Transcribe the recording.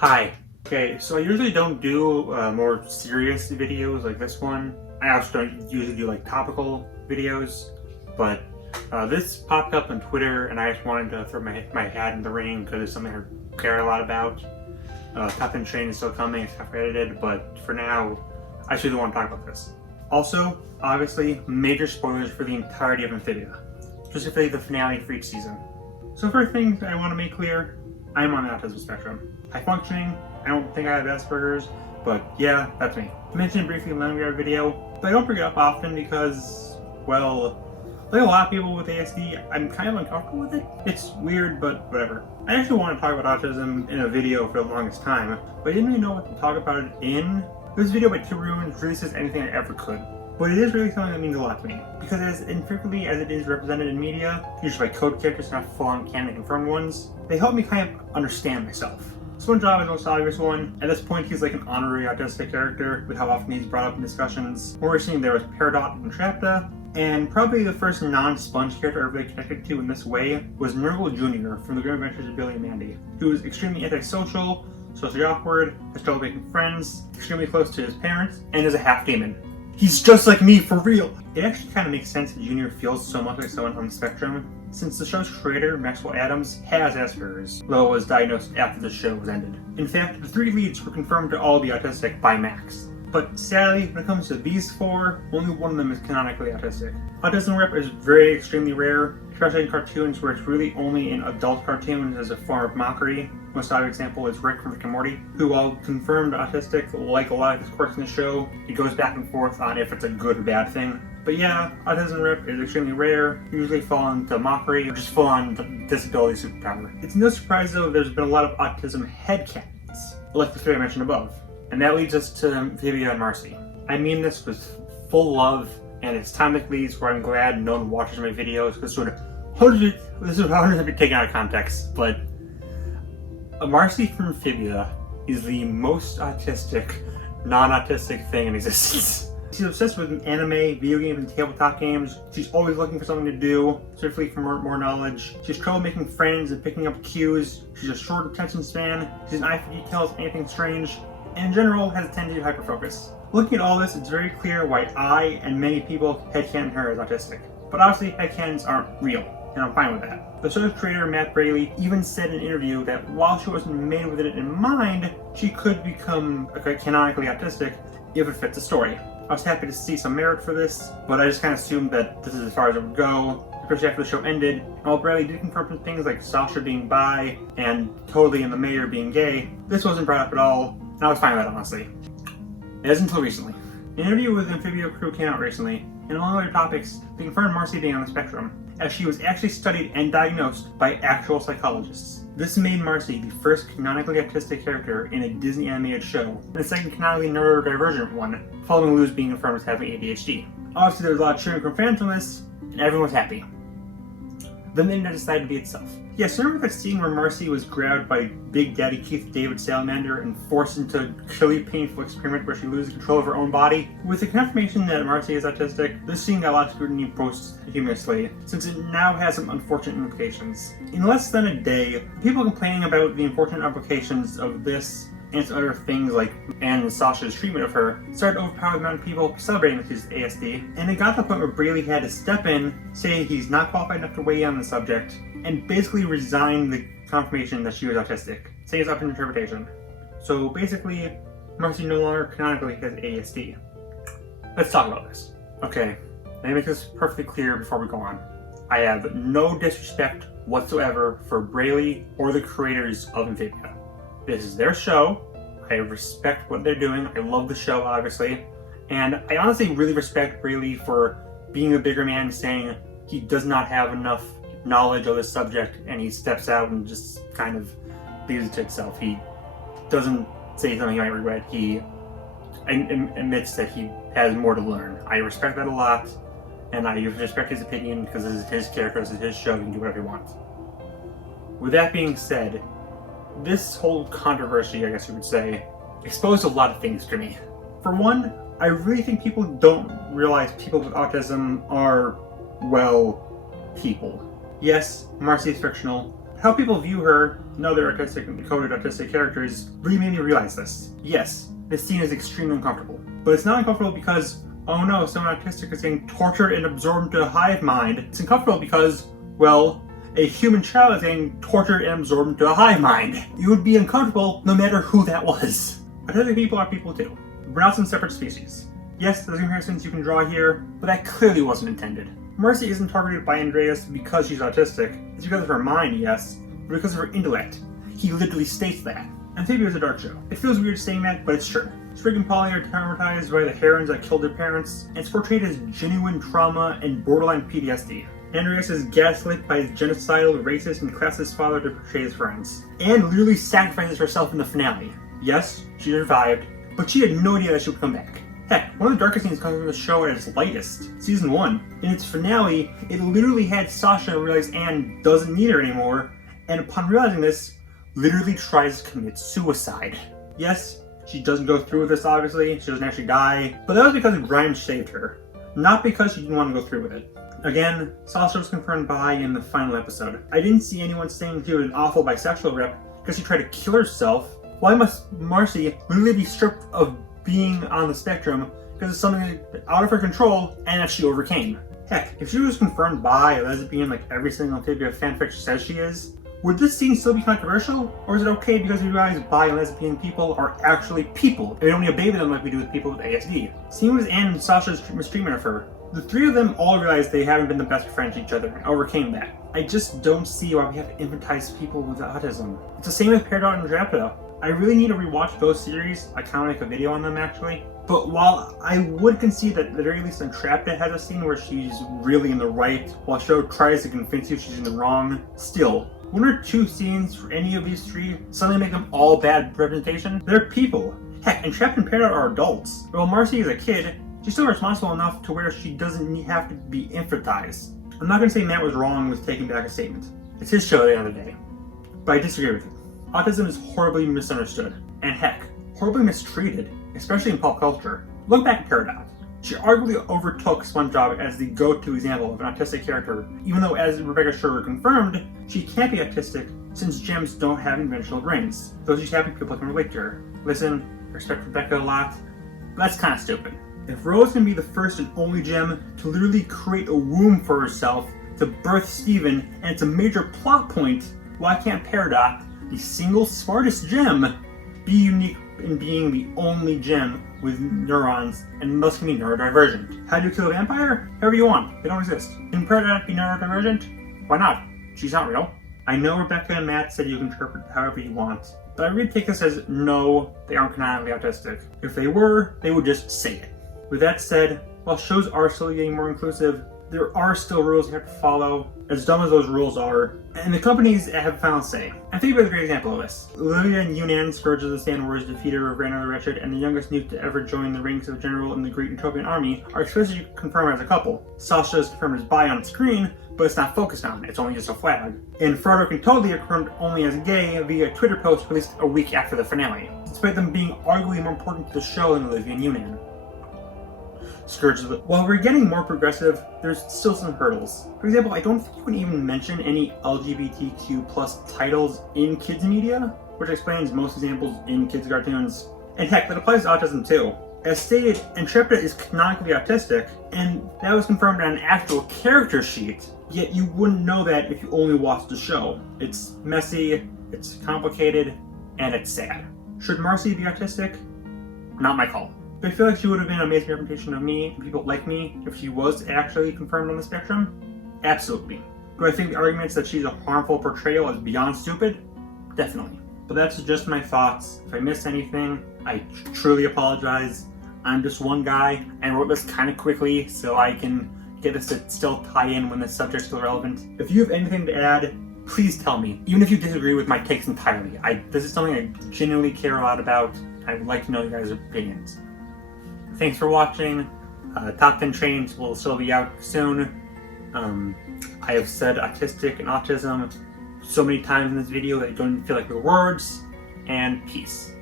Hi. Okay, so I usually don't do more serious videos like this one. I also don't usually do like topical videos, but this popped up on Twitter and I just wanted to throw my hat in the ring because it's something I care a lot about. Top 10 Train is still coming, it's half edited, but for now, I actually don't want to talk about this. Also, obviously, major spoilers for the entirety of Amphibia, specifically the finale for each season. So first thing I want to make clear, I'm on the autism spectrum. High functioning, I don't think I have Asperger's, but yeah, that's me. I mentioned it briefly in the Lemongrab video, but I don't bring it up often because, well, like a lot of people with ASD, I'm kind of uncomfortable with it. It's weird, but whatever. I actually want to talk about autism in a video for the longest time, but I didn't really know what to talk about it in. This video by Two Ruins really says anything I ever could. But it is really something that means a lot to me, because as infrequently as it is represented in media, usually by code characters, not full-on canon confirmed ones, they help me kind of understand myself. SpongeBob is the most obvious one. At this point, he's like an honorary autistic character, with how often he's brought up in discussions. More recently, there was Peridot and Trapta, and probably the first non-Sponge character I really connected to in this way was Nurgle Jr. from The Grim Adventures of Billy and Mandy, who was extremely antisocial, socially awkward, has trouble making friends, extremely close to his parents, and is a half-demon. He's just like me, for real! It actually kind of makes sense that Junior feels so much like someone on the spectrum, since the show's creator, Maxwell Adams, has Asperger's, though it was diagnosed after the show was ended. In fact, the three leads were confirmed to all be autistic by Max. But sadly, when it comes to these four, only one of them is canonically autistic. Autism rep is very extremely rare, especially in cartoons where it's really only in adult cartoons as a form of mockery. Most obvious example is Rick from Rick and Morty, who, while confirmed autistic, like a lot of his quirks in the show, it goes back and forth on if it's a good or bad thing. But yeah, autism rep is extremely rare, usually fall into mockery or just full on disability superpower. It's no surprise though there's been a lot of autism headcanons, like the three I mentioned above. And that leads us to Amphibia and Marcy. I mean this with full love, and it's time like these where I'm glad no one watches my videos, because this is hundreds of be taken out of context, but Marcy from Amphibia is the most autistic, non-autistic thing in existence. She's obsessed with anime, video games, and tabletop games. She's always looking for something to do, specifically for more knowledge. She has trouble making friends and picking up cues. She's a short attention span. She's an eye for details, anything strange, and in general has a tendency to hyperfocus. Looking at all this, it's very clear why I and many people headcanon her as autistic. But obviously, headcanons aren't real, and I'm fine with that. The show's creator, Matt Braley, even said in an interview that while she wasn't made with it in mind, she could become canonically autistic if it fits the story. I was happy to see some merit for this, but I just kind of assumed that this is as far as it would go, especially after the show ended. While Braley did confirm some things like Sasha being bi and Totally and the Mayor being gay, this wasn't brought up at all, and I was fine with that, honestly. It is until recently. An interview with Amphibia crew came out recently, and among other topics, they confirmed Marcy being on the spectrum, as she was actually studied and diagnosed by actual psychologists. This made Marcy the first canonically autistic character in a Disney animated show, and the second canonically neurodivergent one, following Luz being confirmed as having ADHD. Obviously there was a lot of cheering from fans on this, and everyone was happy. Then the internet decided to be itself. Yes, remember that scene where Marcy was grabbed by Big Daddy Keith David Salamander and forced into a truly painful experiment where she loses control of her own body? With the confirmation that Marcy is autistic, this scene got a lot of scrutiny posthumously, since it now has some unfortunate implications. In less than a day, people complaining about the unfortunate implications of this and its other things like Anne and Sasha's treatment of her started to overpower the amount of people celebrating that she's ASD, and it got to the point where Braley had to step in, say he's not qualified enough to weigh in on the subject, and basically resign the confirmation that she was autistic, saying it's up to interpretation. So basically, Marcy no longer canonically has ASD. Let's talk about this. Okay, let me make this perfectly clear before we go on. I have no disrespect whatsoever for Braley or the creators of Amphibia. This is their show. I respect what they're doing. I love the show, obviously. And I honestly really respect Braley for being a bigger man, saying he does not have enough knowledge of this subject and he steps out and just kind of leaves it to itself. He doesn't say something he might regret. He admits that he has more to learn. I respect that a lot, and I respect his opinion because this is his character, this is his show, he can do whatever he wants. With that being said, this whole controversy, I guess you would say, exposed a lot of things to me. For one, I really think people don't realize people with autism are, well, people. Yes, Marcy is fictional, How people view her and other autistic and coded autistic characters really made me realize this. Yes, this scene is extremely uncomfortable. But it's not uncomfortable because, oh no, someone autistic is getting tortured and absorbed into a hive mind. It's uncomfortable because, well, a human child is getting tortured and absorbed into a hive mind. You would be uncomfortable no matter who that was. Autistic people are people too. We're not some separate species. Yes, there's comparisons you can draw here, but that clearly wasn't intended. Marcy isn't targeted by Andreas because she's autistic. It's because of her mind, yes, but because of her intellect. He literally states that. Amphibia is a dark show. It feels weird saying that, but it's true. Sprig and Polly are traumatized by the herons that killed their parents, and it's portrayed as genuine trauma and borderline PTSD. Andreas is gaslit by his genocidal, racist, and classist father to portray his friends, and literally sacrifices herself in the finale. Yes, she survived, but she had no idea that she would come back. Heck, one of the darkest scenes comes from the show at its lightest. Season 1. In its finale, it literally had Sasha realize Anne doesn't need her anymore, and upon realizing this, literally tries to commit suicide. Yes, she doesn't go through with this obviously, she doesn't actually die, but that was because Grimes saved her, not because she didn't want to go through with it. Again, Sasha was confirmed bi in the final episode. I didn't see anyone saying she was an awful bisexual rep because she tried to kill herself. Why must Marcy literally be stripped of being on the spectrum because of something out of her control and that she overcame? Heck, if she was confirmed bi, lesbian like every single Amphibia fanfic says she is, would this scene still be controversial? Or is it okay because we realize bi and lesbian people are actually people and we don't need to baby them like we do with people with ASD? Seeing as Anne and Sasha's mistreatment of her, the three of them all realize they haven't been the best friends to each other and overcame that. I just don't see why we have to infantize people with autism. It's the same with Peridot and Dracula. I really need to rewatch those series. I kind of make a video on them actually. But while I would concede that at the very least Entrapta has a scene where she's really in the right, while Show tries to convince you she's in the wrong, still, one or two scenes for any of these three suddenly make them all bad representation. They're people. Heck, Entrapta and Peridot are adults. While Marcy is a kid, she's still responsible enough to where she doesn't have to be infantilized. I'm not going to say Matt was wrong with taking back a statement. It's his show at the end of the day. But I disagree with him. Autism is horribly misunderstood, and heck, horribly mistreated, especially in pop culture. Look back at Peridot. She arguably overtook SpongeBob as the go-to example of an autistic character, even though, as Rebecca Sherwood confirmed, she can't be autistic since gems don't have inventional brains. Though she's happy people can relate to her. Listen, I respect Rebecca a lot, but that's kind of stupid. If Rose can be the first and only gem to literally create a womb for herself to birth Steven, and it's a major plot point, why can't Peridot, the single smartest gem, be unique in being the only gem with neurons and thus can be neurodivergent? How do you kill a vampire? However you want. They don't exist. Can Peridot be neurodivergent? Why not? She's not real. I know Rebecca and Matt said you can interpret however you want, but I really take this as no, they aren't canonically autistic. If they were, they would just say it. With that said, while shows are still getting more inclusive, there are still rules you have to follow, as dumb as those rules are, and the companies have final say. Amphibia is a great example of this. Olivia and Yunnan, Scourge of the Sand Wars, defeater of Ragnar the Wretched, and the youngest newt to ever join the ranks of general in the Great Utopian Army, are explicitly confirmed as a couple. Sasha is confirmed as bi on screen, but it's not focused on, it's only just a flag. And Frodo and Totally are confirmed only as gay via a Twitter post released a week after the finale, despite them being arguably more important to the show than Olivia and Yunnan. Scourge of the... While we're getting more progressive, there's still some hurdles. For example, I don't think you can even mention any LGBTQ plus titles in kids media, which explains most examples in kids cartoons. And heck, that applies to autism too. As stated, Entrapta is canonically autistic, and that was confirmed on an actual character sheet, yet you wouldn't know that if you only watched the show. It's messy, it's complicated, and it's sad. Should Marcy be autistic? Not my call. But I feel like she would have been an amazing representation of me and people like me if she was actually confirmed on the spectrum. Absolutely. Do I think the arguments that she's a harmful portrayal is beyond stupid? Definitely. But that's just my thoughts. If I missed anything, I truly apologize. I'm just one guy. I wrote this kind of quickly so I can get this to still tie in when the subject's still relevant. If you have anything to add, please tell me. Even if you disagree with my takes entirely. This is something I genuinely care a lot about. I would like to know your guys' opinions. Thanks for watching. Top 10 trains will still be out soon. I have said autistic and autism so many times in this video that I don't feel like they're words. And peace.